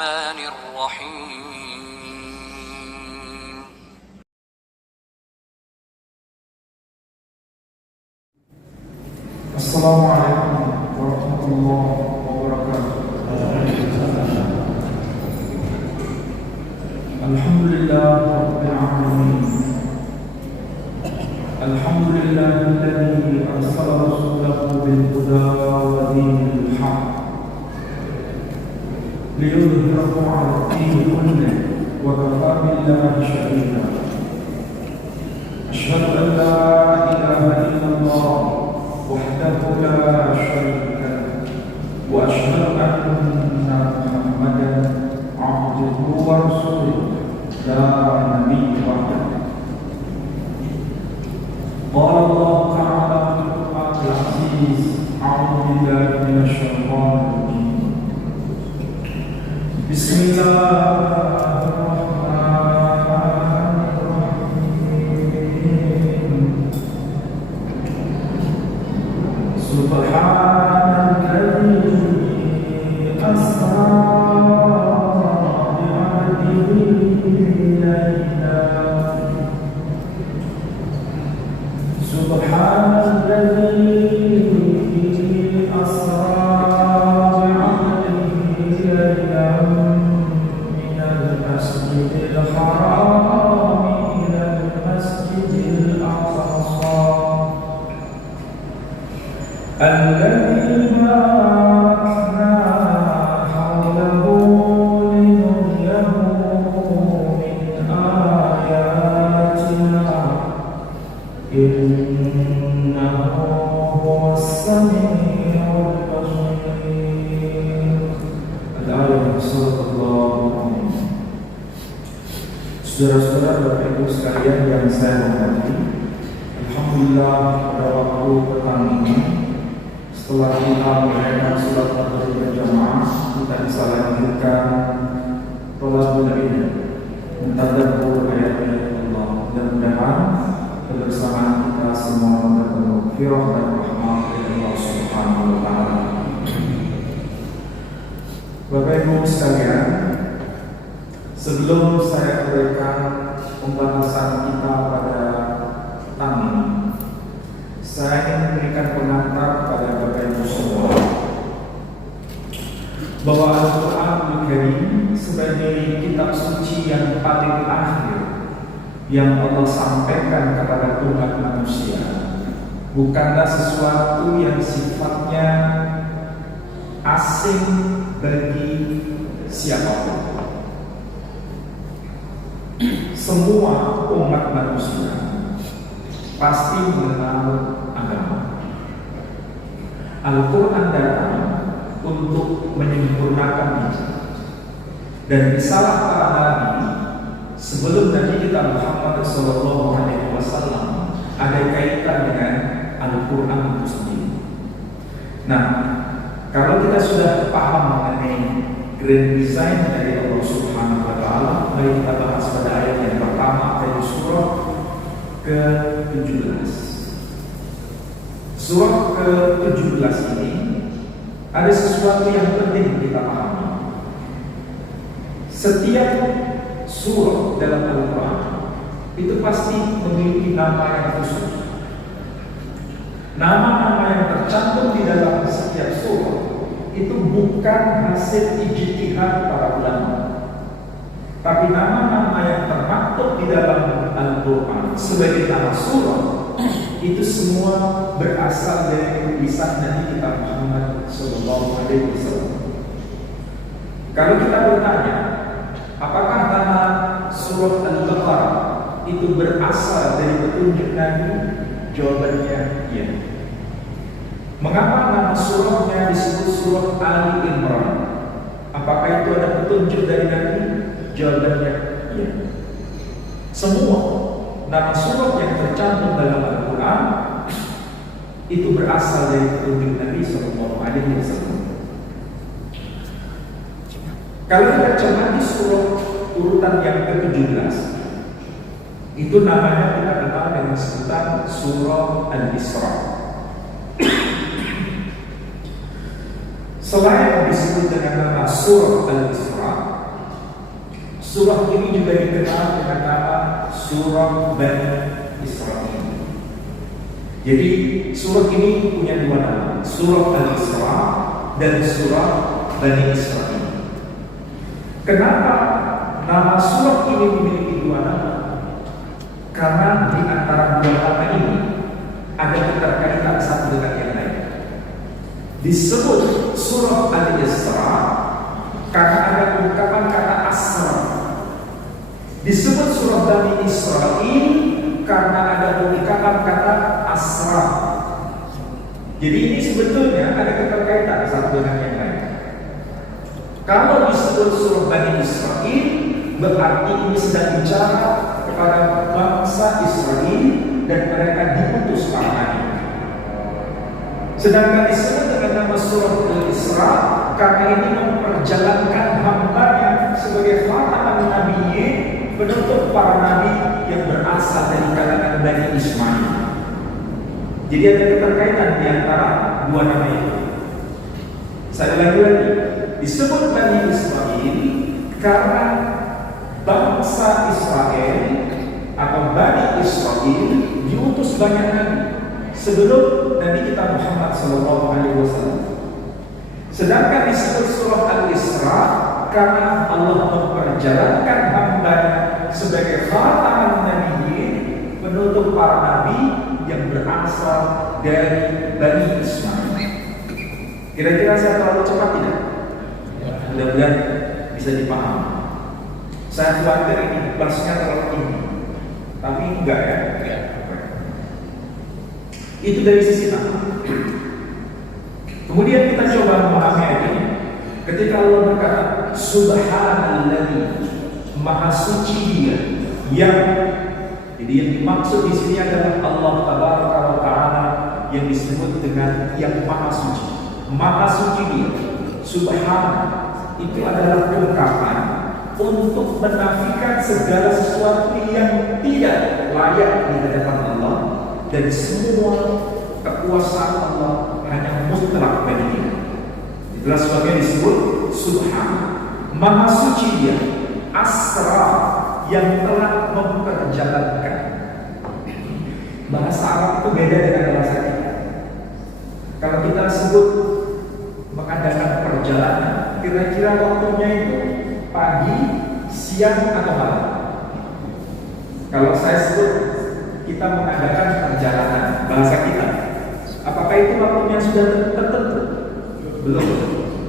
الرحمن الرحيم. السلام عليكم ورحمة الله وبركاته. الحمد لله رب العالمين. الحمد لله الذي أرسل رسوله بالهدى ودين الحق ليظهره على الدين كله وكفى بالله شهيدا. أشهد أن لا إله إلا الله وحده لا شريك له وأشهد أن محمدا عبده ورسوله لا نبي بعده. قال الله تعالى في القرآن العزيز: أعوذ بالله من الشيطان الرجيم. بسم الله سبحان الذي أسرى بعبده ليلا. سبحان الذي أسرى بعبده ليلا من المسجد الحرام إلى المسجد الأقصى الذي باركنا حوله لنريه من آياتنا إنه هو السميع البصير. الآية صدق الله العظيم. Saudara-saudara, Bapak Ibu sekalian yang saya hormati, alhamdulillah pada waktu petang ini, setelah kita merayakan sholat maghrib berjamaah, kita bisa lanjutkan thalabul ilm, mentadabbur ayat-ayat Allah. Mudah-mudahan kebersamaan kita semua mendapat maghfirah dan rahmat dari Allah Subhanahu wa taala. Bapak Ibu sekalian, sebelum saya berikan pembahasan kita pada petang ini, saya ingin memberikan pengantar pada Bapak Ibu semua bahwa Al-Quranul Karim sebagai kitab suci yang paling akhir yang Allah sampaikan kepada umat manusia bukanlah sesuatu yang sifatnya asing bagi siapapun. Semua umat manusia pasti mengenal agama. Al-Quran datang untuk menyempurnakan itu. Dan risalah para nabi sebelum Nabi kita Muhammad SAW ada kaitan dengan Al-Quran itu sendiri. Nah, kalau kita sudah paham mengenai grand design dari Allah Subhanahu wa taala, mari kita bahas pada ayat yang pertama dari surah ke-17. Surah ke-17 ini ada sesuatu yang penting kita pahami. Setiap surah dalam Al-Quran itu pasti memiliki nama yang khusus. Nama-nama yang tercantum di dalam setiap surah itu bukan hasil ijtihad para ulama, tapi nama-nama yang termaktub di dalam Al-Quran sebagai nama surah itu semua berasal dari tulisan Nabi kita Muhammad SAW. Kalau kita bertanya, apakah nama surah Al-Baqarah itu berasal dari petunjuk Nabi? Jawabannya iya. Mengapa nama surahnya disebut surah Ali Imran? Apakah itu ada petunjuk dari Nabi? Jawabannya iya. Semua nama surah yang tercantum dalam Al-Quran itu berasal dari petunjuk Nabi SAW. Kalau kita cermati surah urutan yang ke-17, itu namanya kita kenal dengan sebutan surah Al-Isra. Selain disebut dengan nama surah Al-Isra, Surah ini juga dikenal dengan nama Surah Bani Israil. Jadi surah ini punya dua nama, Surah Al-Isra dan Surah Bani Israil. Kenapa nama surah ini memiliki dua nama? Karena di antara dua nama ini ada keterkaitan satu dengan yang lain. Disebut Surah Al-Isra karena ada ungkapan kata asra. Disebut Surah Bani Israil karena ada ungkapan kata asra. Jadi ini sebetulnya ada keterkaitan satu dengan yang lain. Kalau disebut Surah Bani Israil, berarti ini sedang bicara kepada bangsa Israel dan mereka diutus para nabi. Sedangkan disebut dengan nama Surah Al-Isra karena ini memperjalankan hambanya sebagai khataman nabiyyin, penutup para nabi yang berasal dari kalangan Bani Ismail. Jadi ada keterkaitan di antara dua nama itu. Saya ulangi lagi, disebut Bani Israil karena bangsa Israel atau Bani Israil diutus banyak nabi sebelum Nabi kita Muhammad SAW. Sedangkan disebut Surah Al-Isra karena Allah memperjalankan hambanya sebagai khataman nabiyyin, penutup para nabi yang berasal dari Bani Ismail. Kira-kira saya terlalu cepat tidak? Mudah-mudahan bisa dipahami. Saya khawatir ini balasnya terlalu tinggi, tapi enggak ya. Itu dari sisi nama. Kemudian kita coba memahami ayat ini. Ketika Allah berkata Subhanalladzi, Maha Suci Dia, jadi yang dimaksud di sini adalah Allah Tabaraka wa Ta'ala yang disebut dengan yang Maha Suci. Maha Suci Dia, Subhan, itu adalah ungkapan untuk menafikan segala sesuatu yang tidak layak di hadapan Allah, dan semua kekuasaan Allah hanya mutlak bagi Dia. Itulah sebabnya disebut Subhan, Maha Suci Dia, Asra, yang telah memperjalankan. Bahasa Arab itu beda dengan bahasa kita. Kalau kita sebut mengadakan perjalanan, kira-kira waktunya itu pagi, siang, atau malam. Kalau saya sebut kita mengadakan perjalanan, bahasa kita, apakah itu waktunya sudah tertentu?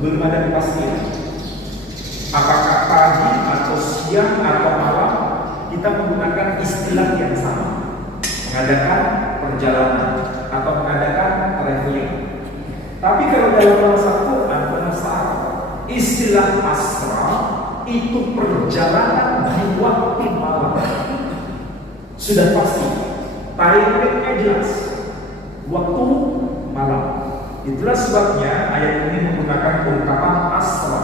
Belum ada kepastian. Apakah pagi atau siang atau malam, kita menggunakan istilah yang sama, mengadakan perjalanan atau mengadakan traveling. Tapi kalau dalam bahasa Quran, bahasa Arab, istilah asra itu perjalanan di waktu malam. Sudah pasti, timingnya jelas, waktu malam. Itulah sebabnya ayat ini menggunakan ungkapan asra.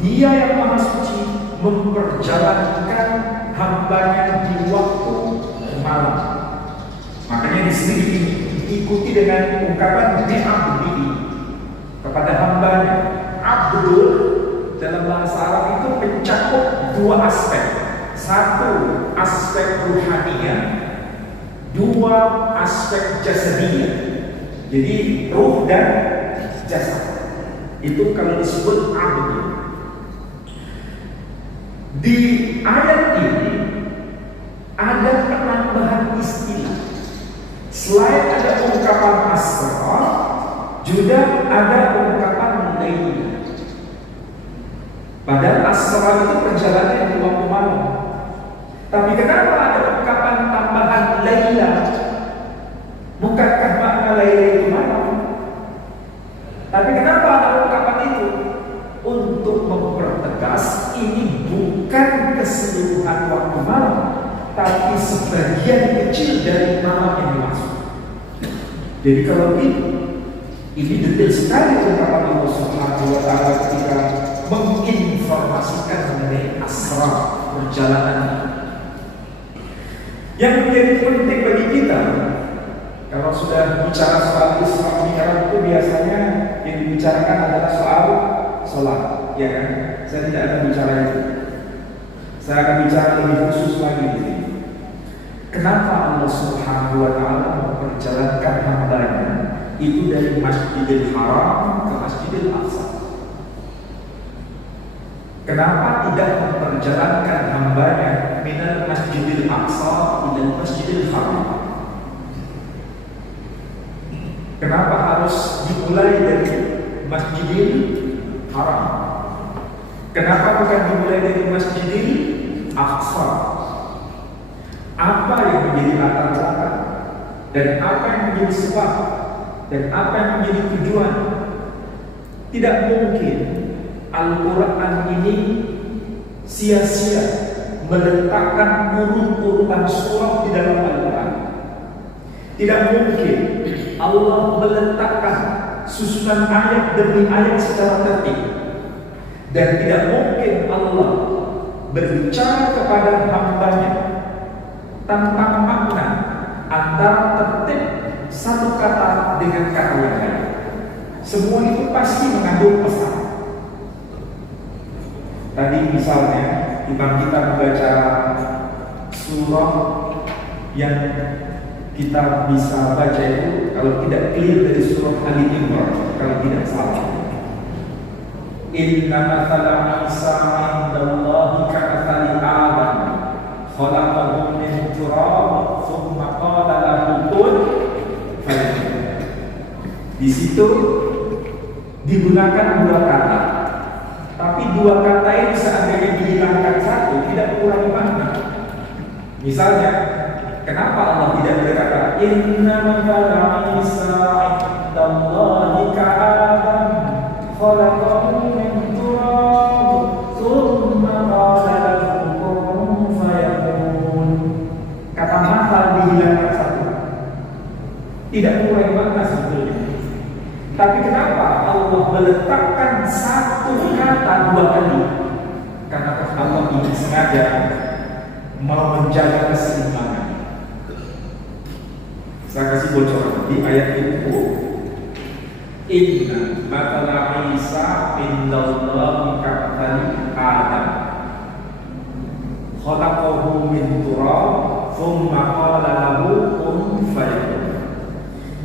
Dia yang Maha Suci memperjalankan hambanya di waktu malam. Makanya di sini diikuti dengan ungkapan bi'abdihi, kepada hambanya. Abdul dalam bahasa Arab itu mencakup dua aspek. Satu, aspek ruhaniyah. Dua, aspek jasadiyah. Jadi ruh dan jasad. Itu kalau disebut abdul. Di ayat ini ada penambahan istilah. Selain ada ungkapan asra, juga ada ungkapan laila. Padahal asra itu perjalanan di waktu malam. Tapi kenapa ada ungkapan tambahan laila? Bukankah makna laila itu malam? Tapi kenapa ada ungkapan itu? Untuk mempertegas ini bukan keseluruhan waktu malam, tapi sebagian kecil dari malam yang dimaksud. Jadi kalau ini detail sekali ungkapan Allah Subhanahu wa Ta'ala ketika menginformasikan mengenai asra, perjalanan. Yang menjadi penting bagi kita, kalau sudah bicara soal Isra Mi'raj itu biasanya yang dibicarakan adalah soal sholat, ya kan? Saya tidak akan bicara itu. Saya akan bicara lebih khusus lagi di sini. Kenapa Allah Subhanahu wa taala memperjalankan hambanya itu dari Masjidil Haram ke Masjidil Aqsa? Kenapa tidak memperjalankan hambanya minal Masjidil Aqsa ila Masjidil Haram? Kenapa harus dimulai dari Masjidil Haram? Kenapa bukan dimulai dari Masjidil Aqsa? Apa yang menjadi latar belakang dan apa yang menjadi sebab dan apa yang menjadi tujuan? Tidak mungkin Al-Quran ini sia-sia meletakkan urutan surah di dalam Al-Quran. Tidak mungkin Allah meletakkan susunan ayat demi ayat secara tertib. Dan tidak mungkin Allah berbicara kepada hambanya tanpa makna antara tertib satu kata dengan kata yang lain. Semua itu pasti mengandung pesan. Tadi misalnya imam kita membaca surah yang kita bisa baca itu, kalau tidak clear, dari surah Ali Imran, kalau tidak salah. Inna mathala Isa indallahi kamathali Adam khalaqahu min turab thumma qala lahu kun fayakun. Di situ digunakan dua kata, tapi dua kata ini seandainya dihilangkan satu tidak mengurangi makna. Misalnya, kenapa Allah tidak berkata Inna mathala Isa indallahi ka'adam khalaqahu min turab thumma qala lahu kun fayakun. Kata mathal dihilangkan satu tidak mengurangi makna sebetulnya. Tapi kenapa Allah meletakkan satu kata dua kali? Karena Allah ini sengaja mau menjaga keseimbangan. Saya kasih bocoran di ayat itu. Inna mathala Isa indallahi kamathali Adam khalaqahu min turab thumma qala lahu kun fayakun.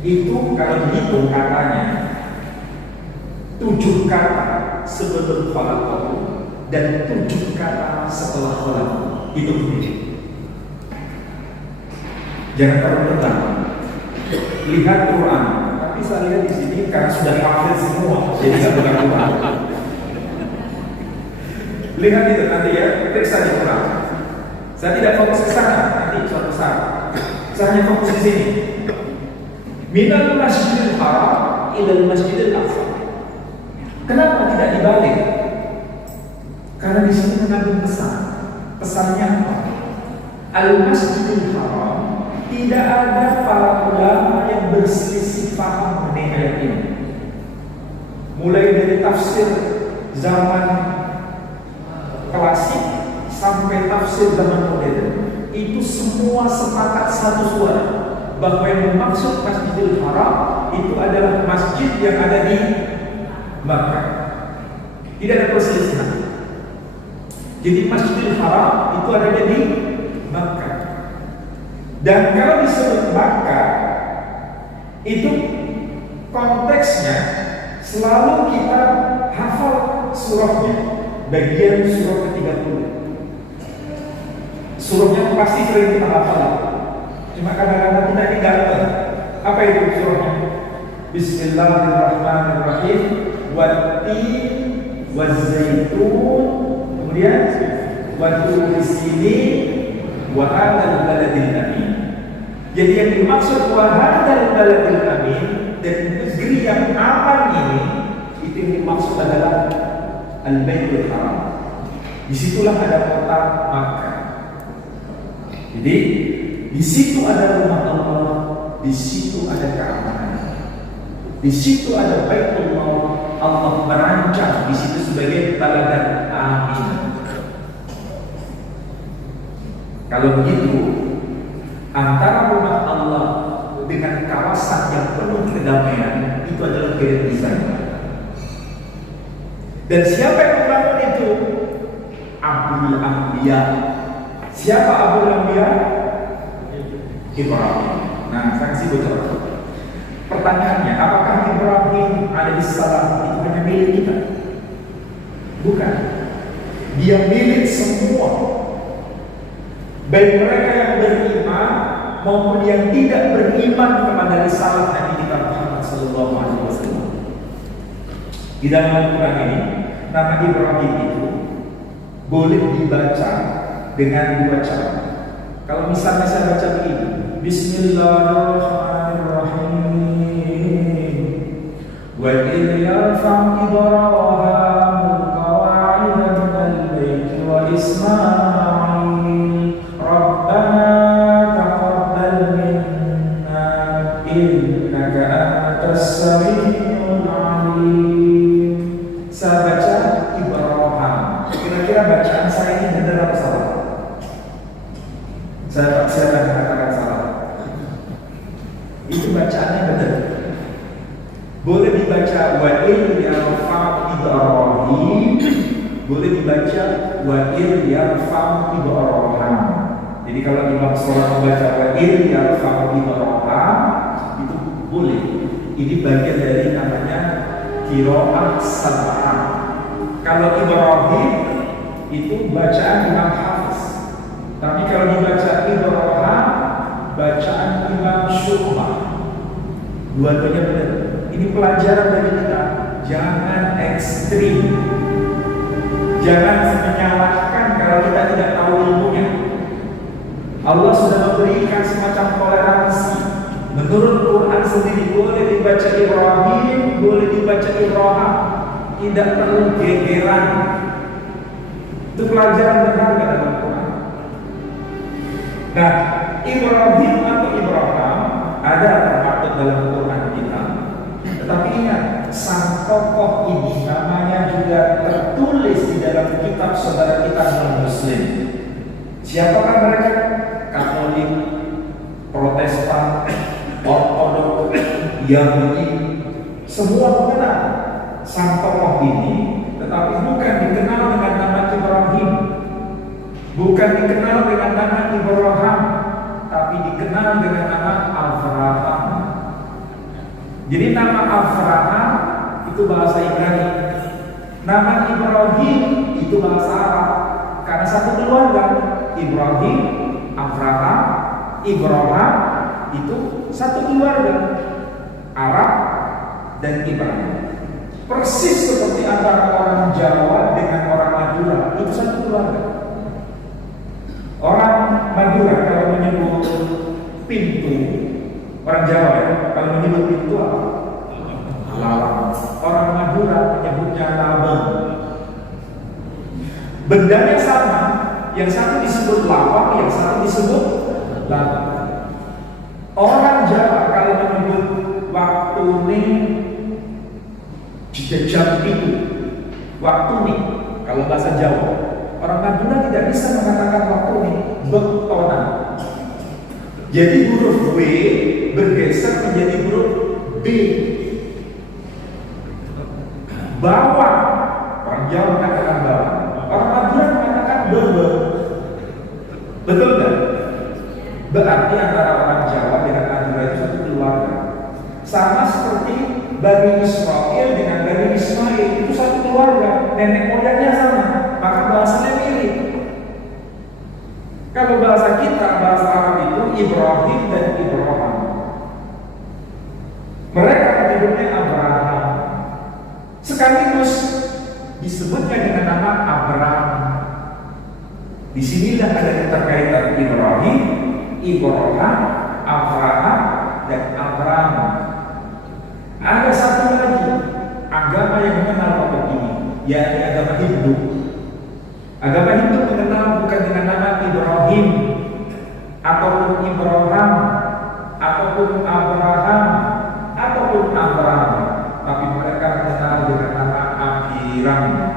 Itu kalau dihitung katanya 7 kata sebelum khalaqahu dan 7 kata setelah khalaqahu. Itu begini. Jangan terlalu tegang. Lihat Quran. Tapi saya lihat di sini karena sudah hafal semua, jadi nggak pegang Quran. Lihat itu nanti ya, periksa di Quran. Saya tidak fokus ke sana, nanti suatu saat. Saya hanya fokus di sini. Minal Masjidil Haram ilal Masjidil Aqsa. Kenapa tidak dibalik? Karena di sini mengandung pesan. Pesannya apa? Al-Masjidil Haram, tidak ada para ulama yang berselisih paham mengenai ayat ini. Mulai dari tafsir zaman klasik sampai tafsir zaman modern, itu semua sepakat satu suara bahwa yang dimaksud Masjidil Haram itu adalah masjid yang ada di Makkah. Tidak ada perselisihan. Jadi Masjidil Haram itu adanya di Makkah. Dan kalau disebut Makkah, itu konteksnya selalu kita hafal surahnya, bagian surah ke-30. Surahnya pasti sering kita hafal. Cuma kadang-kadang kita ingat apa itu surahnya. Bismillahirrahmanirrahim. Wat-tin waz-zaitun, kemudian wat-tur sinin wa hadzal baladil amin. Jadi yang dimaksud wa hadzal baladil amin dan negeri yang aman ini, itu yang dimaksud adalah Al-Baitul Haram. Disitulah ada kota Makkah. Jadi di situ ada rumah Allah, di situ ada keamanan, di situ ada Baitullah. Allah merancang di situ sebagai baladan amin. Kalau begitu, antara rumah Allah dengan kawasan yang penuh kedamaian itu adalah grand design. Dan siapa yang membangun itu? Abul Anbiya. Siapa Abul Anbiya? Ibrahim. Nah, saya kasih bocoran. Pertanyaannya, apakah Ibrahim alaihissalam itu hanya milik kita? Bukan. Dia milik semua, baik mereka yang beriman maupun yang tidak beriman kepada risalah Nabi kita Muhammad sallallahu alaihi wasallam. Di dalam Al-Quran ini, nama Ibrahim itu boleh dibaca dengan dua cara. Kalau misalnya saya baca begini, Bismillahirrahmanirrahim. Wa idh yarfa'u Ibrahim qawa'ida minal baiti wa Ismail Rabbana taqabbal minna innaka antas samiul alim. Saya baca Ibrahim. Kira-kira bacaan saya ini benar atau salah? Saya akan mengatakan salah. Itu bacaannya benar. Boleh dibaca wa in yarfa'u Ibrahim, boleh dibaca wa in yarfa'u Ibrahim. Jadi kalau Imam Sholat membaca wa in yarfa'u Ibrahim, itu boleh. Ini bagian dari namanya qiraah sab'ah. Kalau Ibrahim itu bacaan Imam Hafiz. Tapi kalau dibaca Ibrahim, bacaan Imam Syu'bah. Dua-duanya benar. Ini pelajaran dari kita. Jangan ekstrim. Jangan menyalahkan kalau kita tidak tahu ilmunya. Allah sudah memberikan semacam toleransi. Menurut Quran sendiri boleh dibaca Ibrahim, boleh dibaca Ibrahim. Tidak perlu gegeran. Itu pelajaran berharga dalam Quran. Nah, Ibrahim atau Ibrahim ada termaktub dalam Quran kita. Tetapi ingat, sang tokoh ini namanya juga tertulis di dalam kitab saudara kita non-Muslim. Siapakah mereka? Katolik, Protestan, Ortodoks, Yahudi, semua mengenal sang tokoh ini, tetapi bukan dikenal dengan nama Ibrahim, bukan dikenal dengan nama Ibrahim, tapi dikenal dengan nama Avraham. Jadi nama Avraham itu bahasa Ibrani, nama Ibrahim itu bahasa Arab, karena satu keluarga. Ibrahim, Avraham, Ibrahim itu satu keluarga, Arab dan Ibrani. Persis seperti antara orang Jawa dengan orang Madura, itu satu keluarga. Orang Madura kalau menyebut pintu, orang Jawa ya, kalau menyebut pintu apa? Lawang. Orang Madura menyebutnya labang. Bendanya sama, yang satu disebut lawang, yang satu disebut labang. Orang Jawa kalau menyebut waktu ini jam itu, waktu nih, kalau bahasa Jawa. Orang Madura tidak bisa mengatakan waktu nih, bektonan. Jadi huruf W bergeser menjadi huruf B. Bawang, orang Jawa mengatakan bawang. Orang Madura mengatakan bebe. Betul kan? Berarti antara orang Jawa dengan Madura itu satu keluarga. Sama seperti Bani Israel dengan Bani Ismail itu satu keluarga, nenek moyangnya sama, maka bahasanya mirip. Kalau bahasa kita, bahasa Arab itu Ibrahim dan Ibrahim. Mereka menyebutnya Abraham. Sekaligus disebutnya dengan nama Abraham. Disinilah ada keterkaitan Ibrahim, Ibrahim, Abraham, dan Abraham. Ada satu lagi agama yang mengenal topik ini, yakni agama Hindu. Agama Hindu mengenal bukan dengan nama Ibrahim, ataupun Ibrahim, ataupun Abraham, ataupun Abraham, tapi mereka mengenal dengan nama Abiram.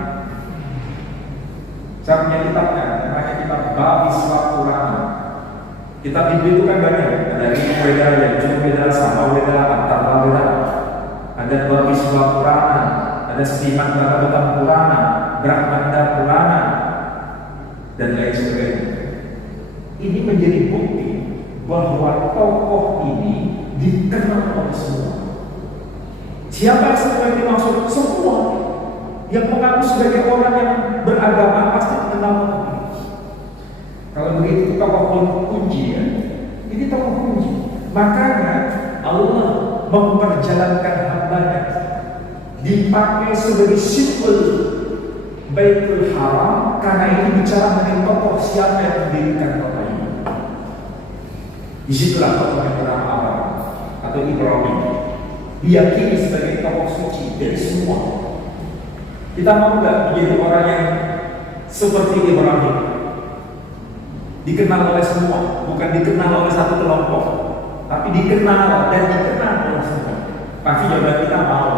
Saya punya kitabnya, namanya kitab Babiswa Purana. Kitab Hindu itu kan banyak, ada Rigveda, Yajurveda, Samaveda, Atharvaveda. Ada Babiswa Purana, ada Srimad Bhagavatam Purana, Brahmanda Purana, dan lain sebagainya. Ini menjadi bukti bahwa tokoh ini dikenal oleh semua. Siapa yang dimaksud? Semua yang mengaku sebagai orang yang beragama pasti mengenal tokoh ini. Kalau begitu tokoh kunci ya, ini tokoh kunci. Makanya Allah memperjalankan hambanya dipakai sebagai simbol Baitul Haram, karena ini bicara mengenai tokoh siapa yang mendirikan kota ini. Disitulah tokoh yang bernama Abraham atau Ibrahim diyakini sebagai tokoh suci dari semua. Kita mau nggak menjadi orang yang seperti Ibrahim, dikenal oleh semua, bukan dikenal oleh satu kelompok, tapi dikenal dan dikenal oleh semua. Pasti jawaban kita mau.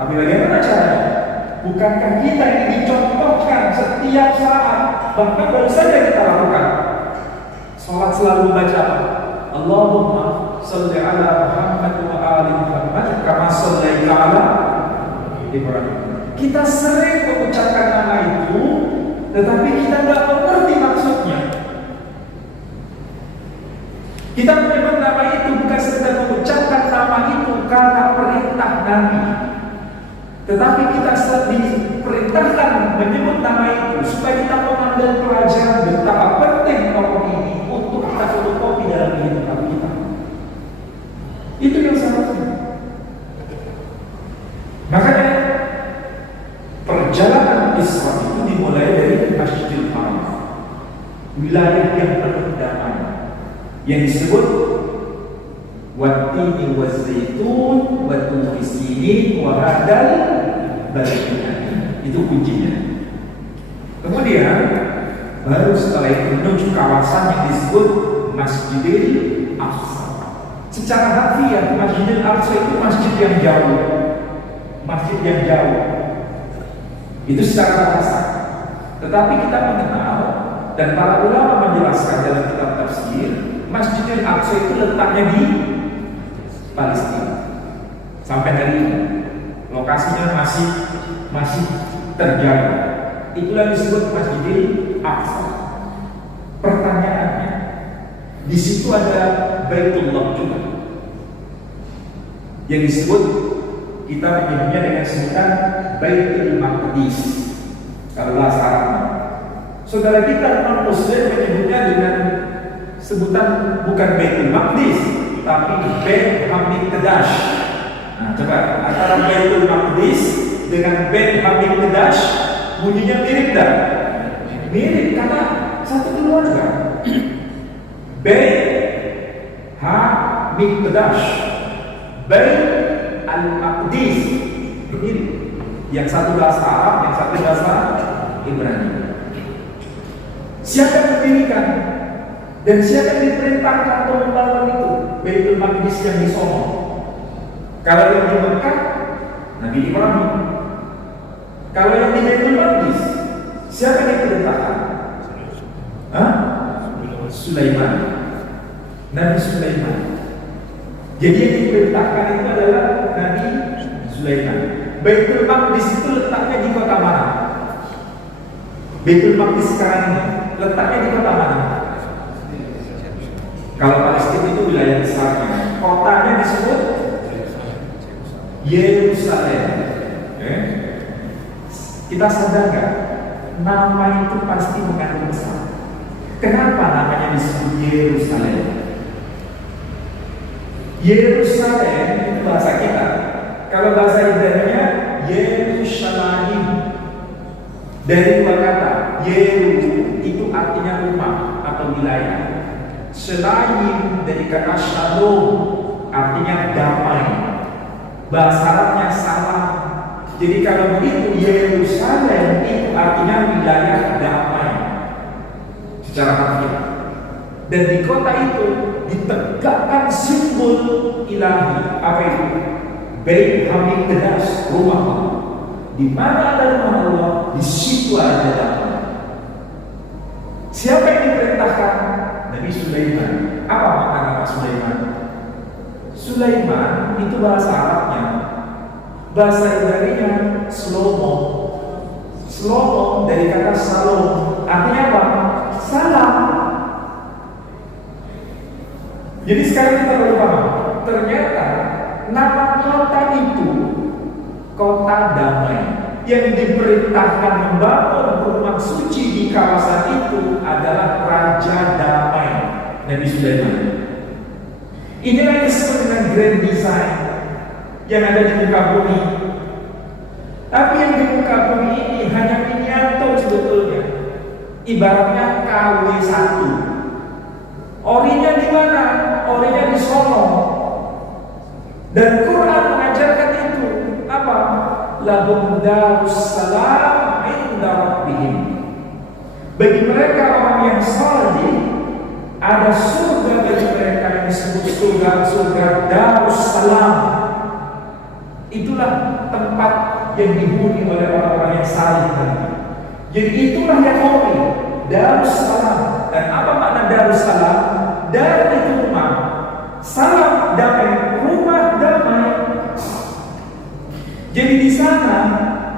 Tapi bagaimana caranya? Bukankah kita ini dicontohkan setiap saat, bahkan baru saja kita lakukan sholat selalu baca Allahumma sholli ala Muhammad wa ali Muhammad kama shollaita ala Ibrahim. Kita sering mengucapkan nama itu, tetapi kita nggak mengerti maksudnya. Kita menyebut nama itu bukan sekedar mengucapkan nama itu karena perintah Nabi, tetapi kita diperintahkan menyebut nama itu supaya kita mengambil pelajaran betapa penting tokoh ini untuk kita fotokopi dalam kehidupan kita. Itu yang seharusnya. Makanya perjalanan Islam itu dimulai dari Masjidil Haram, wilayah yang penuh damai, yang disebut Wat-tini waz-zaitun wa turi sinin wa hadal baladin. Itu kuncinya. Kemudian baru setelah itu menuju kawasan yang disebut Masjidil Aqsa. Secara harfiah Masjidil Aqsa itu masjid yang jauh. Masjid yang jauh. Itu secara bahasa. Tetapi kita mengenal dan para ulama menjelaskan dalam kitab tafsir, Masjidil Aqsa itu letaknya di Palestina. Sampai hari ini lokasinya masih terjaga. Itulah disebut Masjidil Aqsa. Pertanyaannya, di situ ada Baitullah juga, yang disebut kita menyebutnya dengan sebutan Baitul Maqdis. Kalau bahasa Arabnya, saudara kita non-Muslim menyebutnya dengan sebutan bukan Baitul Maqdis, tapi Bait Hamid Qadash. Nah, coba antara Baitul Maqdis dengan Bait Hamid Qadash bunyinya mirip tak? Mirip karena satu keluarga. Bait Hamid Qadash, Bait Al-Maqdis, mirip. Yang satu bahasa Arab, yang satu bahasa Ibrani. Siapa yang mendirikan? Dan siapa yang diperintahkan untuk membangun itu? Baitul Maqdis yang di Sono. Kalau yang di Mekah, Nabi Ibrahim. Kalau yang di Baitul Maqdis, siapa yang diperintahkan? Sulaiman. Nabi Sulaiman. Jadi yang diperintahkan itu adalah Nabi Sulaiman. Baitul Maqdis itu letaknya di kota mana? Baitul Maqdis sekarang ini letaknya di kota mana? Kalau Palestina itu wilayah besarnya, kotanya disebut Yerusalem. Kita sadar nggak? Nama itu pasti mengandung besar. Kenapa namanya disebut Yerusalem? Yerusalem itu bahasa kita. Kalau bahasa Ibrani-nya Yerushalayim. Dari dua kata, Yeru itu artinya rumah atau wilayah. Shalayim dari kata shalom, artinya damai. Bahasa Arabnya salam. Jadi kalau begitu Yerusalem itu artinya wilayah damai secara harfiah. Dan di kota itu ditegakkan simbol ilahi. Apa itu? Bait Hamid Qadash, rumah Allah. Di mana ada rumah Allah, di situ ada damai. Siapa yang diperintahkan? Nabi Sulaiman. Apa makna nama Sulaiman? Sulaiman itu bahasa Arabnya, bahasa Ibrani-nya Shlomo. Shlomo dari kata Salom, artinya apa? Salam. Jadi sekarang kita baru paham, ternyata nama kota itu kota damai. Yang diperintahkan membangun rumah suci di kawasan itu adalah Raja Damai, Nabi Sulaiman. Inilah yang disebut dengan grand design yang ada di muka bumi. Tapi yang di muka bumi ini hanya miniatur sebetulnya. Ibaratnya KW1. Orinya di mana? Orinya di Solo. Dan Quran mengajarkan itu apa? Lahum darussalam inda rabbihim. Bagi mereka orang yang saleh ada surga bagi mereka yang disebut surga darussalam. Itulah tempat yang dihuni oleh orang-orang yang saleh tadi. Jadi itulah yang ori darussalam. Dan apa makna darussalam? Dar itu rumah, salam damai, rumah damai. Jadi di sana,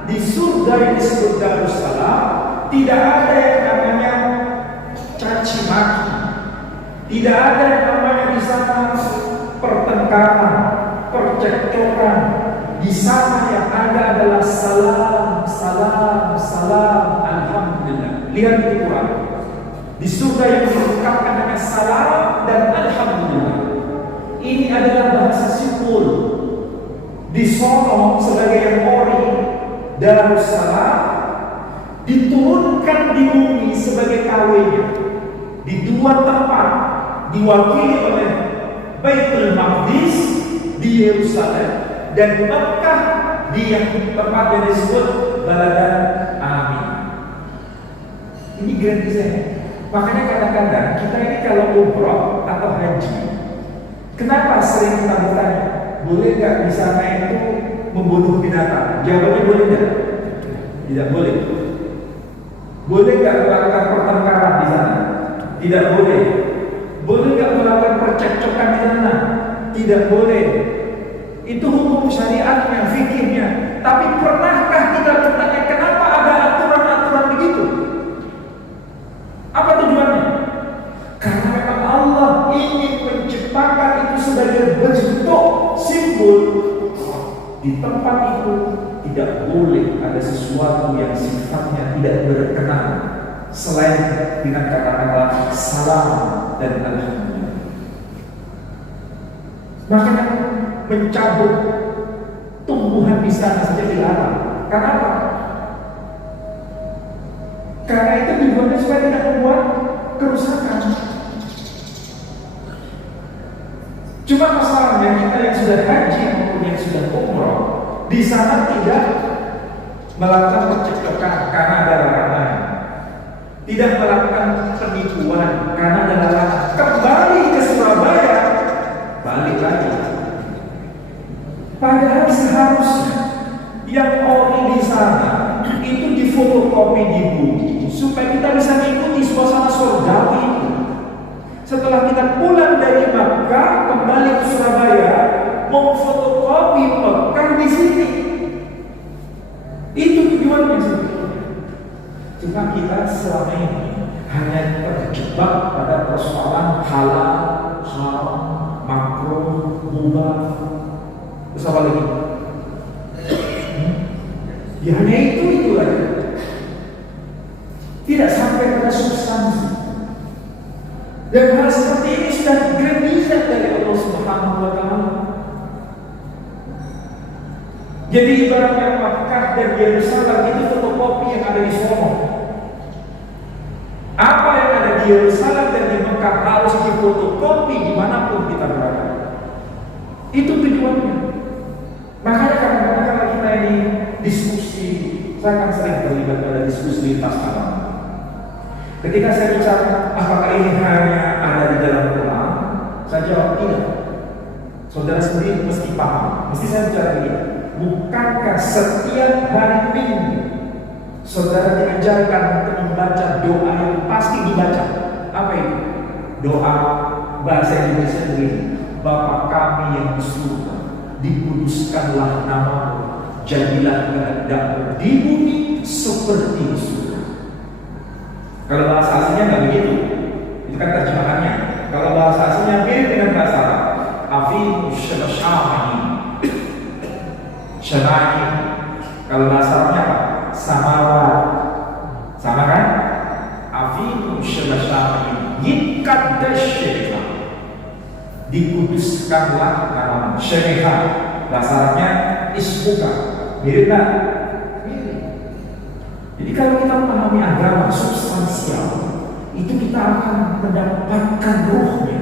di surga yang disebut Darussalam, tidak ada yang namanya caci maki, tidak ada yang namanya di sana pertengkaran, percekcokan. Di sana yang ada adalah salam, salam, salam, alhamdulillah. Lihat di Quran. Di surga yang mengungkapkan namanya salam dan alhamdulillah. Ini adalah bahasa simpul. Di Solo sebagai yang ori Darussalam diturunkan di bumi sebagai KW-nya di dua tempat, diwakili oleh Baitul Maqdis di Yerusalem dan Mekah di yang tempat yang disebut Baladan Amin. Ini grand design. Makanya kadang-kadang kita ini kalau umroh atau haji, kenapa sering kita bertanya, boleh nggak di sana itu membunuh binatang? Jawabannya boleh nggak? Tidak boleh. Boleh nggak melakukan pertengkaran di sana? Tidak boleh. Boleh nggak melakukan percekcokan di sana? Tidak boleh. Itu hukum syariatnya, fikihnya. Tapi pernahkah kita bertanya kenapa ada aturan-aturan begitu? Apa tujuannya? Karena memang Allah ingin menciptakan itu sebagai bentuk simbol di tempat itu tidak boleh ada sesuatu yang sifatnya tidak berkenan selain dengan kata-kata salam dan alhamdulillah. Makanya mencabut tumbuhan di sana saja dilarang. Kenapa? Karena itu tujuannya supaya tidak membuat kerusakan. Cuma masalahnya kita yang sudah haji maupun yang sudah umroh di sana tidak melakukan percekcokan karena ada larangan, tidak melakukan penipuan karena ada larangan. Kembali ke Surabaya, balik lagi. Padahal seharusnya yang ori di sana itu difotokopi di bumi supaya kita bisa mengikuti suasana surgawi itu. Setelah kita pulang dari Makkah kembali ke Surabaya, mau fotokopi Makkah di sini. Itu tujuannya sebetulnya. Cuma kita selama ini hanya terjebak pada persoalan halal, haram, makruh, mubah. Terus apa lagi? Ya hanya itu aja. Tidak sampai pada substansi. Dan hal seperti ini sudah grandizat dari Allah Subhanahu wa Ta'ala. Jadi ibaratnya Makkah dan Yerusalem itu fotokopi yang ada di Solo. Apa yang ada di Yerusalem dan di Makkah harus difotokopi dimanapun kita berada. Itu tujuannya. Makanya kadang-kadang kalau kita ini diskusi, saya kan sering terlibat pada diskusi lintas agama. Ketika saya bicara apakah ini hanya ada di dalam Quran, saya jawab tidak. Saudara sendiri mesti paham. Mesti saya bicara begini. Bukankah setiap hari Minggu saudara diajarkan untuk membaca doa yang pasti dibaca? Apa itu? Doa bahasa Indonesia begini. Bapa kami yang di surga, dikuduskanlah namamu, jadilah kehendakmu di bumi seperti di surga. Kalau bahasa aslinya nggak begitu, itu kan terjemahannya. Kalau bahasa aslinya mirip dengan bahasa Arab. Afimu syamani. Syamani. Kalau bahasa Arabnya apa? Samawat. Sama kan? Afimu syamani. Yikaddasyirika. Dikuduskanlah nama syariha. Bahasa Arabnya ismuka. Mirip tak? Mirip. Jadi kalau kita memahami agama substansial, itu kita akan mendapatkan ruhnya.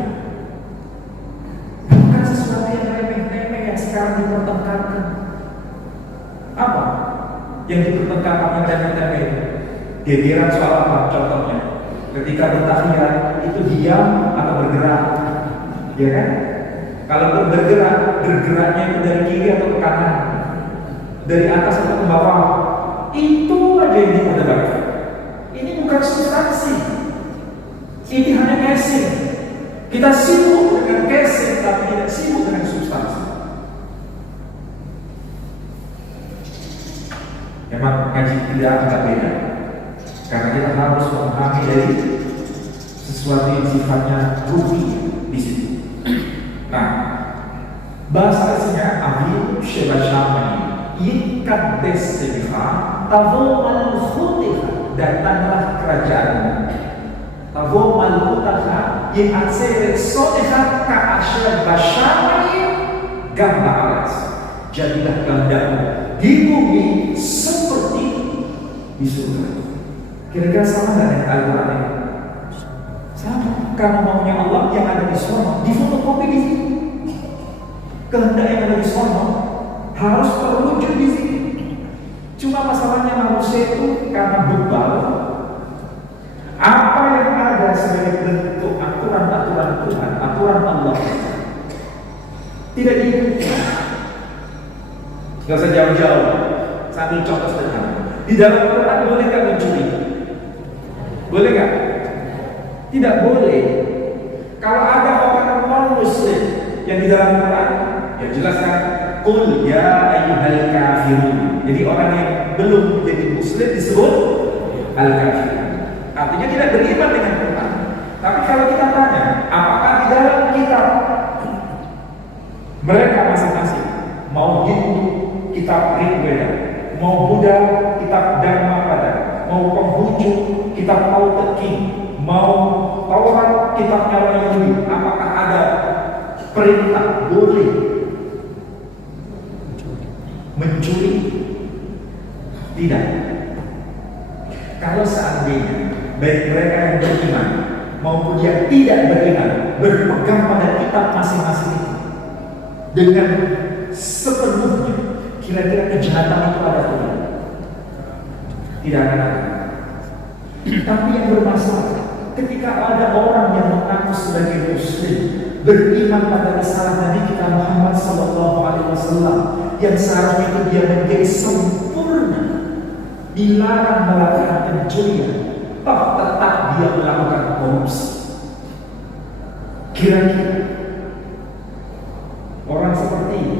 Bukan sesuatu yang remeh-remeh yang sekarang dipertengkarkan. Apa yang dipertengkarkan yang remeh-remeh? Gegeran soal apa? Contohnya, ketika bertahiyat itu diam atau bergerak, ya kan? Kalau bergerak, bergeraknya itu dari kiri atau ke kanan, dari atas atau ke bawah. Itu aja yang diperdebatkan. Ini bukan substansi. Ini hanya casing. Kita sibuk dengan casing, tapi tidak sibuk dengan substansi. Memang ngaji tidak agak beda, karena kita harus memahami dari sesuatu yang sifatnya ruhi di situ. Nah, bahasa aslinya Abi Syabashami Yikaddes sebiha Tavomal khutiha, datanglah kerajaan Tavomal khutaha Yihatseret soteha Ka'asyad Bashami Gamba alas. Jadilah kehendakmu di bumi seperti di surga. Kira-kira sama dengan Al-Quran ini? Sama. Karena maunya Allah yang ada di surga difotokopi di sini. Kehendak yang ada di surga harus terwujud di sini. Cuma masalahnya manusia itu karena bebal, apa yang ada sebagai bentuk aturan-aturan Tuhan, aturan Allah, tidak diikuti. Gak usah jauh-jauh. Sambil contoh sederhana. Di dalam Quran boleh nggak mencuri? Boleh nggak? Tidak boleh. Kalau ada orang non-Muslim yang di dalam Quran, ya jelaskan. Qul ya ayyuhal kafirun. Jadi orang yang belum menjadi Muslim disebut al-kafir. Artinya tidak beriman dengan Quran. Tapi kalau kita tanya, apakah di dalam kitab mereka masing-masing, mau Hindu kitab Rigveda, mau Buddha kitab Dhammapada, mau Konghucu kitab Tao Te Ching, mau Taurat kitabnya Yahudi, apakah ada perintah boleh mencuri? Tidak. Kalau seandainya baik mereka yang beriman maupun yang tidak beriman berpegang pada kitab masing-masing itu dengan sepenuhnya, kira-kira kejahatan itu ada atau tidak? Tidak akan ada. Tapi yang bermasalah ketika ada orang yang mengaku sebagai Muslim, beriman pada risalah Nabi kita Muhammad SAW, yang seharusnya itu dia menjadi sempurna, dilarang melakukan pencurian, toh tetap dia melakukan korupsi. Kira-kira orang seperti ini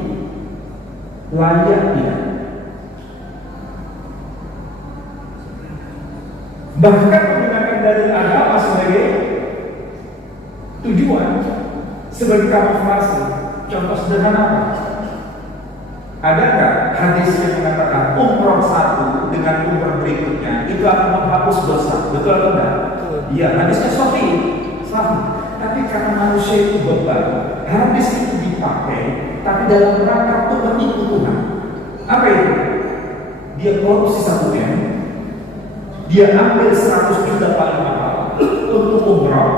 layak tidak? Bahkan menggunakan dalil agama sebagai tujuan, sebagai kamuflase. Contoh sederhana apa? Ada nggak hadis yang mengatakan umroh satu dengan umroh berikutnya itu akan menghapus dosa? Betul atau tidak? Iya, hadisnya sahih. Tapi karena manusia itu bebal, hadis itu dipakai, tapi dalam rangka untuk menipu Tuhan. Apa itu? Dia korupsi 1 M, dia ambil 100 juta paling mahal untuk umroh,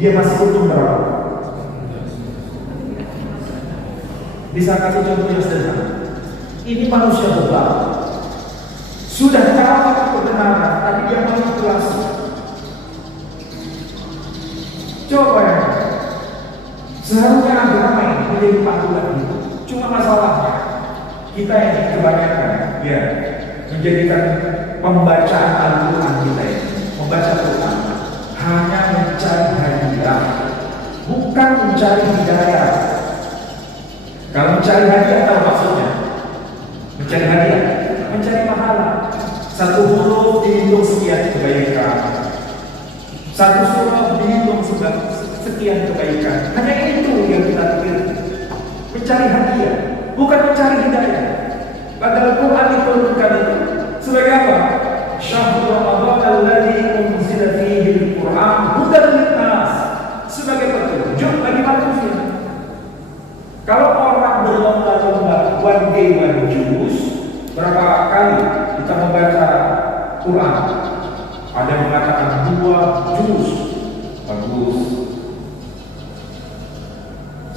dia masih untung berapa? Bisa kasih contoh yang sederhana. Ini manusia bebal, sudah tahu kebenaran, tapi dia manipulasi. Coba ya, seharusnya agama ini menjadi panduan itu. Cuma masalahnya kita yang kebanyakan ya menjadikan pembacaan Al-Quran kita ini, membaca Quran hanya mencari hadiah, bukan mencari hidayah. Kalau mencari hadiah tahu maksudnya? Mencari hadiah, mencari pahala. 1 huruf dihitung sekian kebaikan, Satu surah dihitung sekian kebaikan. Hanya itu yang kita pikir. Mencari hadiah, bukan mencari hidayah. Padahal Quran diturunkan itu sebagai apa? Syahrul Ramadan alladzi unzila fihi al-Qur'an hudan lin-nas, sebagai petunjuk bagi manusia. Kalau orang berlomba-lomba one day one juz, berapa kali kita membaca Quran? Ada yang mengatakan 2 juz, bagus.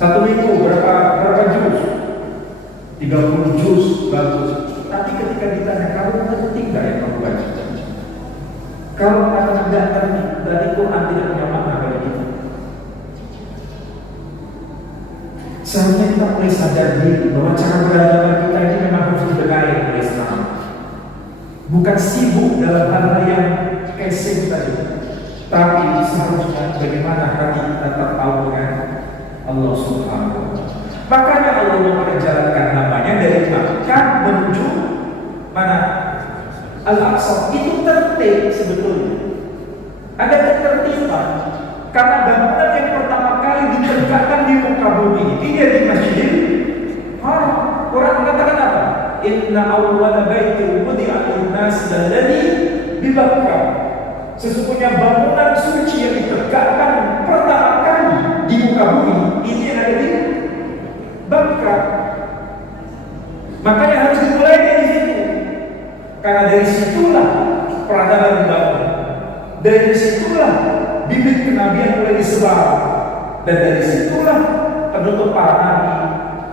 1 minggu berapa juz? 30 juz, bagus. Tapi ketika ditanya, kamu ngerti nggak yang kamu baca? Kalau kata tidak ngerti, berarti Quran tidak punya makna bagi kita. Seharusnya kita mulai sadar diri bahwa cara beragama kita ini memang harus dibenahi oleh Islam. Bukan sibuk dalam hal yang casing tadi, tapi seharusnya bagaimana hati kita tertahu dengan Allah Subhanahu wa Ta'ala. Makanya Allah memperjalankan namanya dari Makkah menuju mana? Al-Aqsa. Itu tertib sebetulnya. Ada ketertiban karena bangunan yang pertama kali ditegakkan di muka bumi ini dari Masjidil Haram. Quran mengatakan apa? Inna awwala baitin wudi'a lin-nas alladzi bi Makkah. Sesungguhnya bangunan suci yang ditegakkan pertama kali di muka bumi ini ada di Makkah. Makanya harus dimulai dari situ. Karena dari situlah peradaban dibangun. Dari situlah bibit kenabian mulai disebar. Dan dari situlah penutup para nabi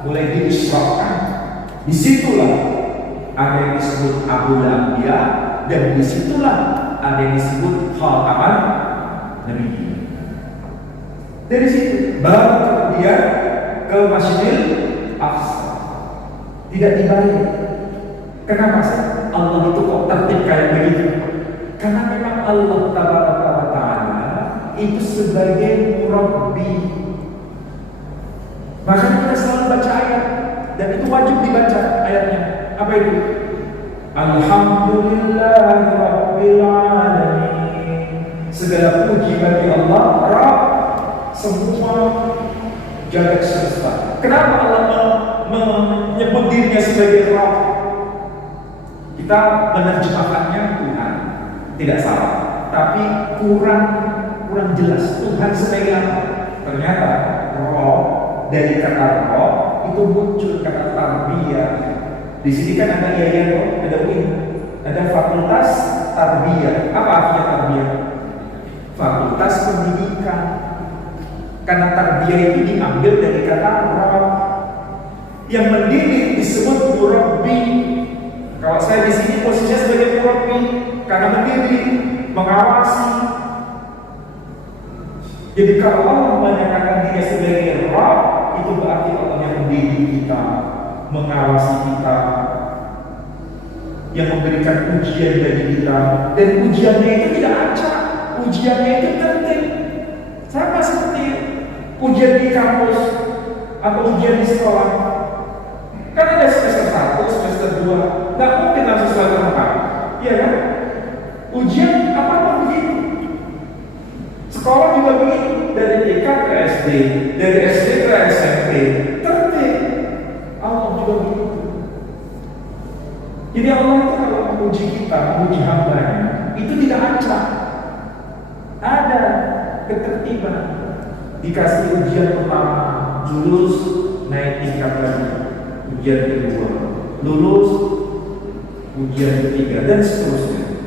mulai diisrakan. Disitulah ada yang disebut Abul Anbiya, dan disitulah ada yang disebut Khataman Nabiyyin. Dari situ baru kemudian ke Masjidil Aqsa. Tidak dibalik. Kenapa sih? Allah itu kok tertib kayak begitu? Karena memang Allah Ta'ala itu sebagai Murabbi. Makanya kita selalu baca ayat, dan itu wajib dibaca ayatnya. Apa itu? Alhamdulillahi Rabbil Alamin. Segala puji bagi Allah Rabb semua jagat semesta. Kenapa Allah menyebut dirinya sebagai Rabb? Kita menerjemahkannya Tuhan, tidak salah, tapi kurang jelas. Tuhan sebagai apa? Ternyata Rabb, dari kata Rabb itu muncul kata tarbiyah. Di sini kan ada yayasan, ada UIN, ada fakultas tarbiyah. Apa artinya tarbiyah? Fakultas pendidikan. Karena tarbiyah itu diambil dari kata Rabb. Yang mendidik disebut murabbi. Kalau saya di sini posisinya sebagai murabbi, karena mendidik, mengawasi. Jadi kalau Allah menyatakan dia sebagai Rabb, itu berarti Allah yang mendidik kita, mengawasi kita, yang memberikan ujian bagi kita. Dan ujiannya itu tidak acak, ujiannya itu tertib. Sama seperti ujian di kampus atau ujian di sekolah. Kan ada semester 1, semester 2, nggak mungkin langsung semester 4, iya kan? Ujian apapun begitu. Sekolah juga begitu, dari TK ke SD, dari SD ke SMP, tertib. Allah juga begitu. Jadi Allah itu kalau menguji kita, menguji hambanya, itu tidak acak. Ada ketertiban. Dikasih ujian pertama, lulus, naik tingkat lagi. Ujian kedua, lulus, ujian ketiga, dan seterusnya.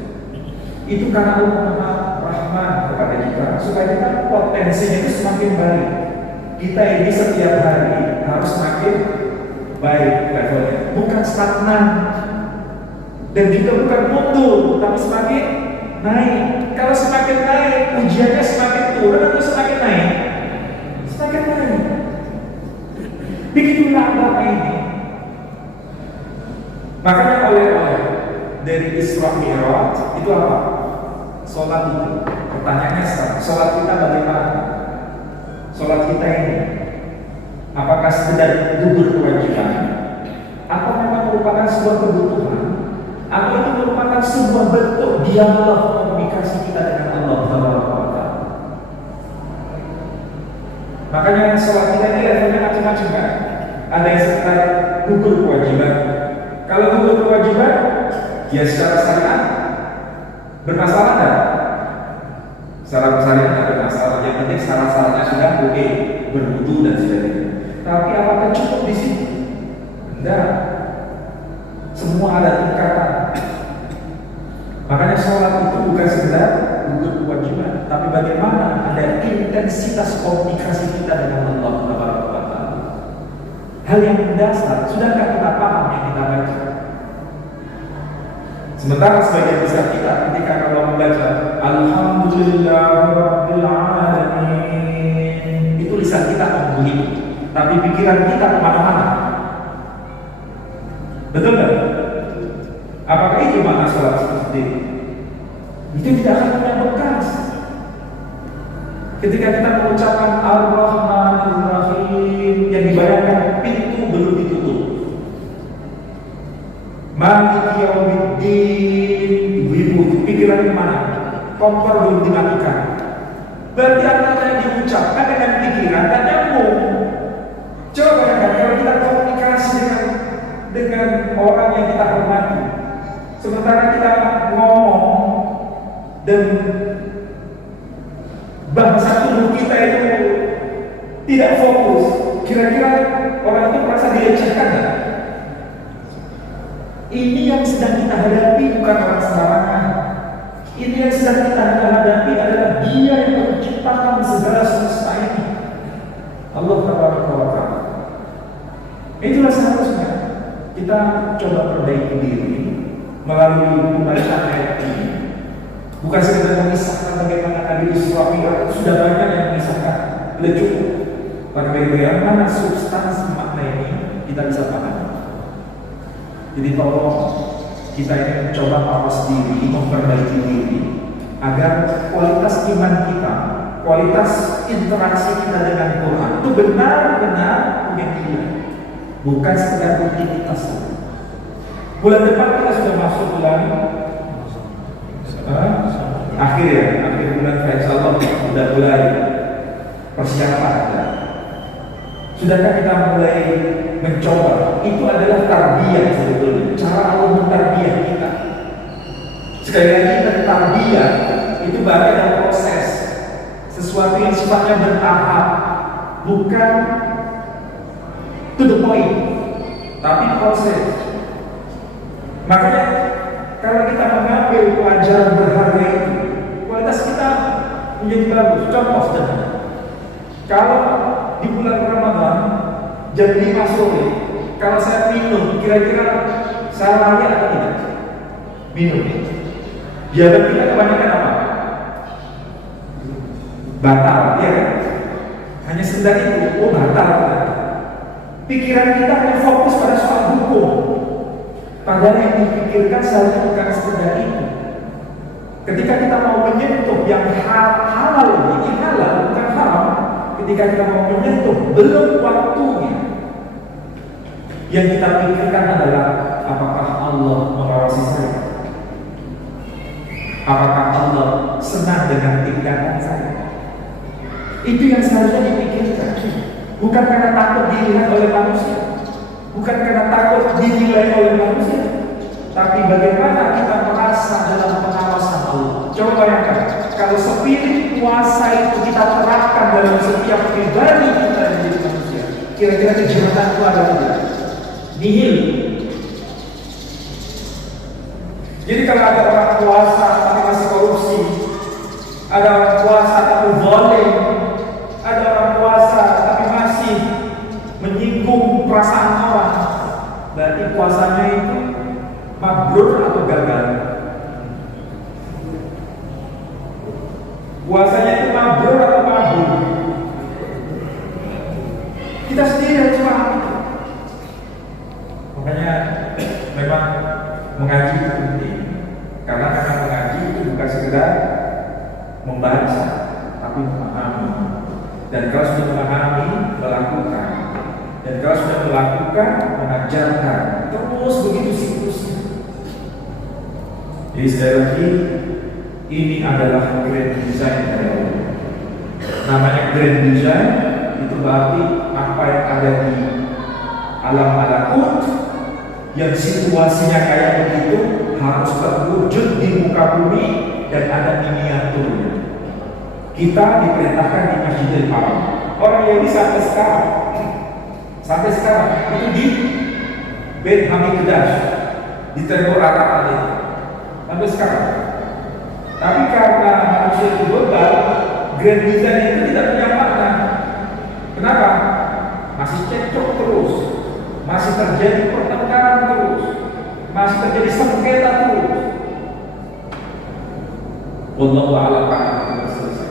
Itu karena Allah Rahman kepada kita, supaya kita potensinya itu semakin baik. Kita ini setiap hari harus semakin baik levelnya, bukan stagnan, dan juga bukan mundur, tapi semakin naik. Kalau semakin naik, ujiannya semakin turun atau semakin naik? Semakin naik. Begitulah agama ini. Makanya oleh dari Isra Mi'raj itu apa? Sholat itu. Pertanyaannya sekarang, sholat kita bagaimana? Sholat kita ini apakah sekedar gugur kewajiban, atau memang merupakan sebuah kebutuhan, atau itu merupakan sebuah bentuk dialog komunikasi kita dengan Allah Subhanahu wa Ta'ala? Makanya sholat kita ini levelnya macam-macam kan. Ada yang sekitar gugur kewajiban. Kalau gugur kewajiban, ya secara syariat bermasalah enggak? Secara syariat tidak bermasalah. Yang penting syarat-syaratnya sudah oke, berwudu dan sebagainya. Tapi apakah cukup di situ? Enggak. Semua ada tingkatan. Makanya sholat itu bukan sekedar gugur kewajiban, tapi bagaimana ada intensitas komunikasi kita dengan Allah Subhanahu wa Ta'ala. Hal yang mendasar, sudahkah kita paham yang kita baca? Sementara sebagian besar kita ketika kalau membaca Alhamdulillahirabbil alamin, itu lisan kita begitu, tapi pikiran kita kemana-mana. Betul nggak? Apakah itu makna sholat seperti itu? Itu tidak akan punya bekas. Ketika kita mengucapkan Ar-Rahmanir-Rahim, yang dibayangkan pintu belum ditutup. Maliki Yaumiddin, ibu-ibu pikiran kemana? Kompor belum dimatikan. Berarti antara yang diucapkan dengan pikiran dan nyambung. Coba bayangkan kalau kita komunikasi dengan orang yang kita hormati, sementara kita ngomong dan bahasa tubuh kita itu tidak fokus, kira-kira orang itu merasa dilecehkan nggak? Ini yang sedang kita hadapi bukan orang sembarangan. Ini yang sedang kita hadapi adalah Dia yang menciptakan segala semesta ini, Allah Ta'ala. Itulah seharusnya kita coba perbaiki diri melalui pembacaan ayat ini. Bukan sekedar memisahkan bagaimana Nabi Israfil, sudah banyak yang memisahkan, sudah cukup. Bagaimana substansi makna ini kita bisa paham. Jadi tolong kita ini mencoba awas diri, memperbaiki diri, agar kualitas iman kita, kualitas interaksi kita dengan Quran itu benar-benar punya nilai, bukan sekedar rutinitas. Bulan depan kita sudah masuk bulan akhir ya, akhir bulan, insyaallah sudah mulai persiapan. Sudahkah kita mulai mencoba? Itu adalah tarbiyah sebetulnya, cara Allah mentarbiyah kita. Sekali lagi, tarbiyah itu bagian dari proses, sesuatu yang sifatnya bertahap, bukan to the point, tapi proses. Makanya kalau kita mengambil pelajaran berharga itu, kualitas kita menjadi bagus. Contoh sederhana, kalau di bulan Ramadan jam 5 sore, kalau saya minum, kira-kira saya layak atau tidak? Minum. Diabetes kita kebanyakan apa? Batal, ya kan? Hanya sekedar itu, oh batal. Pikiran kita hanya fokus pada soal hukum. Padahal yang dipikirkan seharusnya bukan sekedar itu. Ketika kita mau menyentuh yang halal, ini halal bukan haram. Ketika kita mau menyentuh, belum waktunya. Yang kita pikirkan adalah apakah Allah mengawasi saya? Apakah Allah senang dengan tindakan saya? Itu yang seharusnya dipikirkan. Bukan karena takut dilihat oleh manusia, bukan karena takut dinilai oleh manusia, tapi bagaimana kita merasa dalam pengawasan Allah. Coba bayangkan, kalau spirit puasa itu kita terapkan dalam setiap pribadi kita menjadi manusia, kira-kira kejahatan itu ada tidak? Nihil. Jadi kalau ada orang puasa tapi masih korupsi, ada orang puasa tapi zalim, ada orang puasa tapi masih menyinggung perasaan orang, berarti puasanya itu mabrur atau gagal? Puasanya itu mabrur atau mabur? Kita sendiri harus paham itu. Makanya memang mengaji itu penting, karena mengaji itu bukan sekedar membaca, tapi memahami. Dan kalau sudah memahami, melakukan. Dan kalau sudah melakukan, mengajarkan. Terus begitu siklusnya. Jadi sekali lagi, ini adalah grand design dari Allah. Namanya grand design, itu berarti apa yang ada di alam malakut yang situasinya kayak begitu harus terwujud di muka bumi dan ada miniaturnya. Kita diperintahkan di Masjidil Haram. Orang Yahudi sampai sekarang itu di Beit Hamikdash, di tembok ratapan itu sampai sekarang. Tapi karena manusia itu global, grand design itu tidak punya makna. Kenapa? Masih cekcok terus, masih terjadi pertengkaran terus, masih terjadi sengketa terus. Wallahu a'lam bishawab.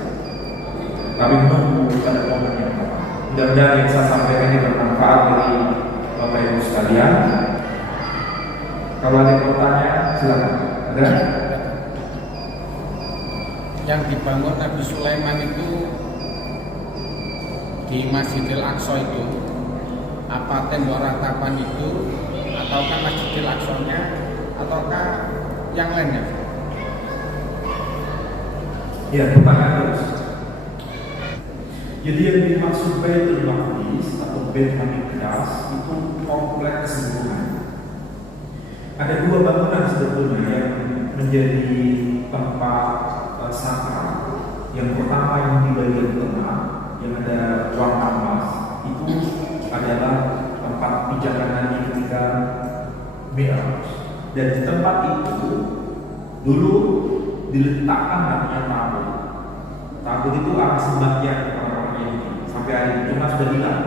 Tapi menunggu pada momen yang tepat. Mudah-mudahan yang saya sampaikan ini bermanfaat bagi Bapak Ibu sekalian. Kalau ada yang mau tanya, silakan. Ada? Yang dibangun Nabi Sulaiman itu di Masjidil Aqsa itu, apa tembok ratapan itu, ataukah Masjidil Aqsa-nya, ataukah yang lainnya? Ya, pertanyaan terus. Jadi yang dimaksud Baitul Maqdis atau Beit Hamikdash itu kompleks keseluruhan. Ada dua bangunan sebetulnya yang menjadi tempat sakral. Yang pertama yang di bagian tengah yang ada ruang emas itu adalah tempat pijakan Nabi ketika Mi'raj. Dan di tempat itu dulu diletakkan namanya tabut. Tabut itu arah sembahnya orang-orang Yahudi sampai hari ini cuma sudah hilang.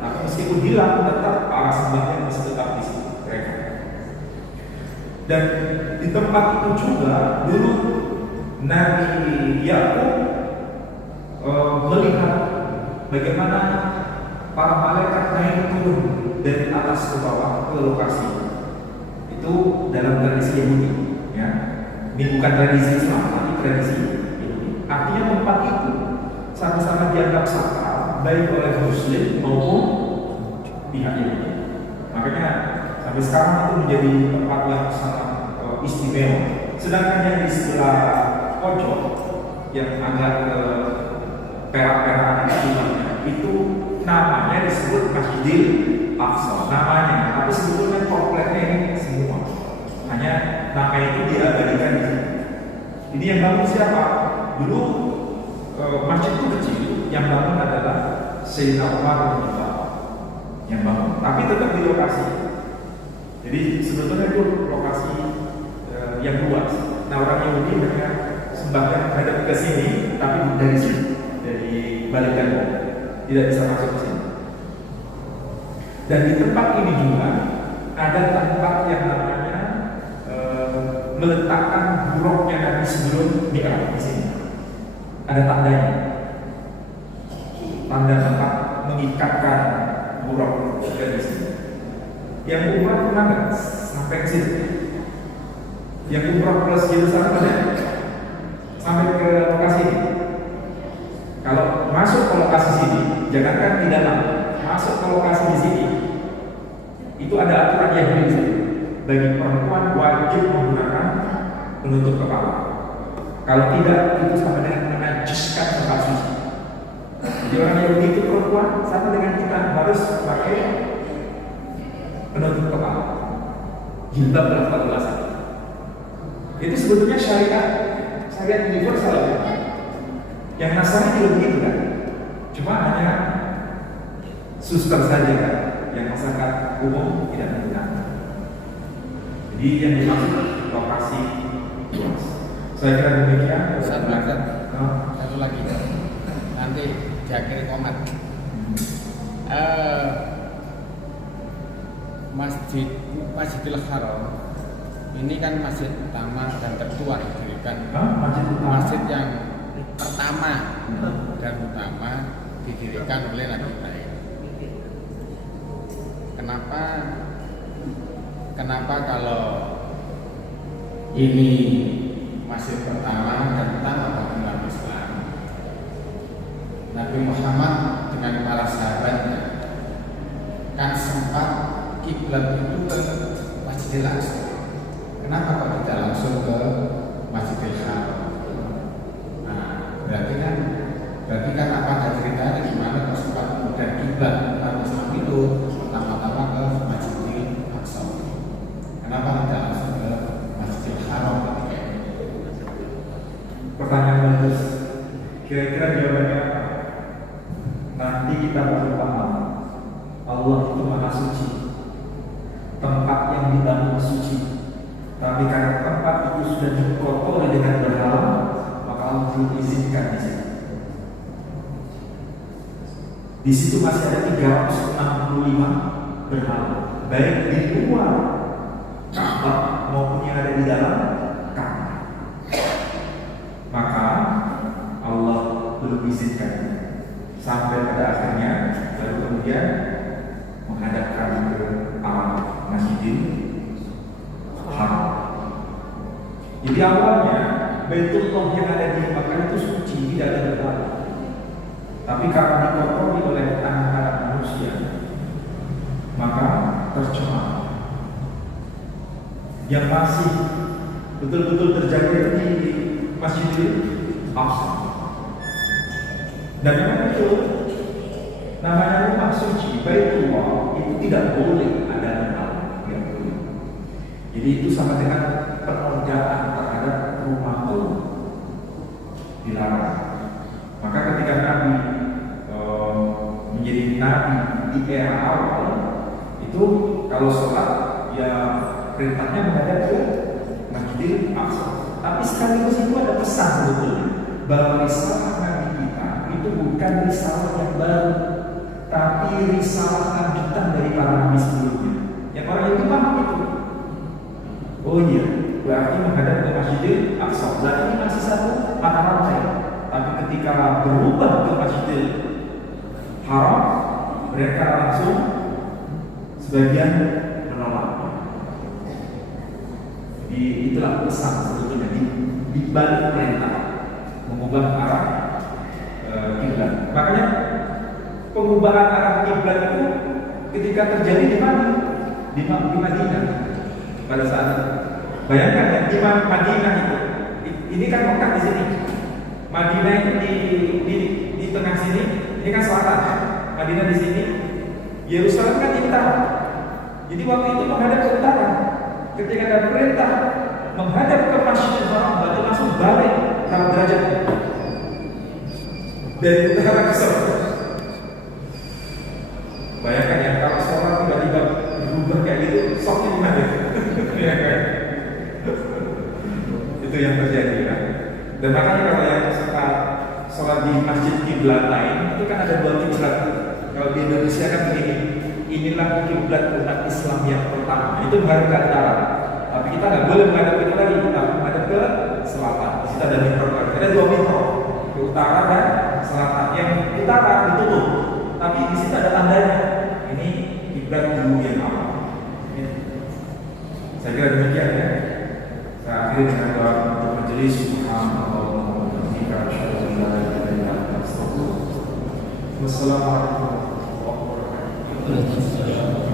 Tapi meskipun hilang tetap arah sembahnya masih tetap di situ mereka. Dan di tempat itu juga dulu Nabi Yakub melihat bagaimana para malaikat naik turun dari atas ke bawah ke lokasi itu dalam tradisi Yahudi, ya. Ini bukan tradisi Islam, tapi tradisi Yahudi. Artinya tempat itu sama-sama dianggap sakral baik oleh Muslim maupun pihak Yahudi. Makanya sampai sekarang itu menjadi tempat yang sangat istimewa. Sedangkan yang di sebelah pojok yang agak perak-perakan itu namanya disebut Masjidil Aqsa, namanya, tapi sebetulnya kompleknya ini semua. Hanya nama itu diabadikan di sini. Ini yang bangun siapa? Dulu masjid itu kecil, yang bangun adalah Sayyidina Umar bin Khattab yang bangun, tapi tetap di lokasi. Jadi sebetulnya itu lokasi yang luas. Nah, orang Yahudi mereka sembahkan hadap ke sini, tapi dari sini, dari balik tembok, tidak bisa masuk ke sini. Dan di tempat ini juga ada tempat yang namanya meletakkan buruknya Nabi sebelum Mi'raj di sini. Ada tandanya, tanda tempat mengikatkan buruk di sini. Yang umrah pernah nggak sampai ke sini? Yang umrah plus Yerusalem ada sampai ke lokasi ini. Kalau masuk ke lokasi sini, jangankan di dalam, masuk ke lokasi di sini, itu ada aturan yang di sini. Bagi perempuan wajib menggunakan penutup kepala. Kalau tidak, itu sama dengan menajiskan tempat suci. Jadi orang Yahudi itu perempuan sama dengan kita harus pakai penutup kepala. Jilbab dalam bahasa. Itu sebetulnya syariat universal ya. Yang Nasrani juga begitu kan. Cuma hanya suster saja kan, yang masyarakat umum tidak menggunakan. Jadi yang dimaksud lokasi luas. Saya kira demikian. Satu lagi. Nanti di akhir komat. Masjidil Haram ini kan masjid utama dan tertua didirikan. Masjid yang pertama dan utama didirikan oleh Nabi Ibrahim. Kenapa kalau ini masjid pertama dan utama bagi umat Islam, Nabi Muhammad dengan para sahabatnya kan sempat kiblat itu ke Masjidil Aqsa. Kenapa kok tidak langsung ke Masjidil Haram? Nah, berarti kan apa ada ceritanya di mana kok sempat yang dibangun suci. Tapi karena tempat itu sudah dikotori dengan berhala, maka Allah belum izinkan di situ. Di situ masih ada 365 berhala, baik di luar Ka'bah maupun yang ada di dalam Ka'bah. Maka Allah belum izinkan sampai pada akhirnya baru kemudian menghadapkan ke arah Masjidil Haram. Jadi awalnya Baitullah yang ada di Makkah itu suci, tidak ada berhala. Tapi karena dikotori oleh tangan manusia, maka tercemar. Yang masih betul-betul terjaga di Masjidil Aqsa. Dan memang itu namanya rumah suci Baitullah itu tidak boleh ada berhala, tidak boleh. Jadi itu sama dengan penodaan terhadap rumah Allah, dilarang. Maka ketika Nabi menjadi Nabi di era awal itu kalau sholat ya perintahnya menghadap ke Masjidil Aqsa. Tapi sekaligus itu ada pesan sebetulnya bahwa risalah Nabi kita itu bukan risalah yang baru, tapi risalah lanjutan dari para nabi sebelumnya. Yang orang itu paham itu. Oh iya, berarti menghadap ke Masjidil Aqsa. Berarti ini masih satu mata rantai. Tapi ketika berubah ke Masjidil Haram, mereka langsung sebagian menolak. Jadi itulah pesan sebetulnya di balik perintah mengubah arah kiblat. Makanya pengubahan arah kiblat itu ketika terjadi di mana? Di Madinah. Pada saat bayangkan ya, di Madinah itu, ini kan Mekah di sini. Madinah itu di tengah sini, ini kan selatan. Madinah di sini, Yerusalem kan di utara. Jadi waktu itu menghadap ke utara. Ketika ada perintah menghadap ke Masjidil Haram, berarti langsung balik dalam derajatnya dari utara ke selatan. Bayangkan ya, kalau sholat tiba-tiba berubah kayak gitu, soknya gimana? Ya kan? Itu yang terjadi kan. Dan makanya kalau yang suka sholat di masjid kiblat lain itu kan ada 2 kiblat. Kalau di Indonesia kan begini, inilah kiblat umat Islam yang pertama. Itu menghadap ke utara. Tapi kita nggak boleh menghadap ke lagi, tapi menghadap ke selatan. Di situ ada mihrab. Ada 2 mihrab, ke utara dan selatan. Yang utara ditutup, tapi di situ ada tandanya. Ini kiblat dulu yang awal. Saya kira demikian ya. Saya akhiri dengan doa untuk majelis. Wassalamualaikum warahmatullahi wabarakatuh.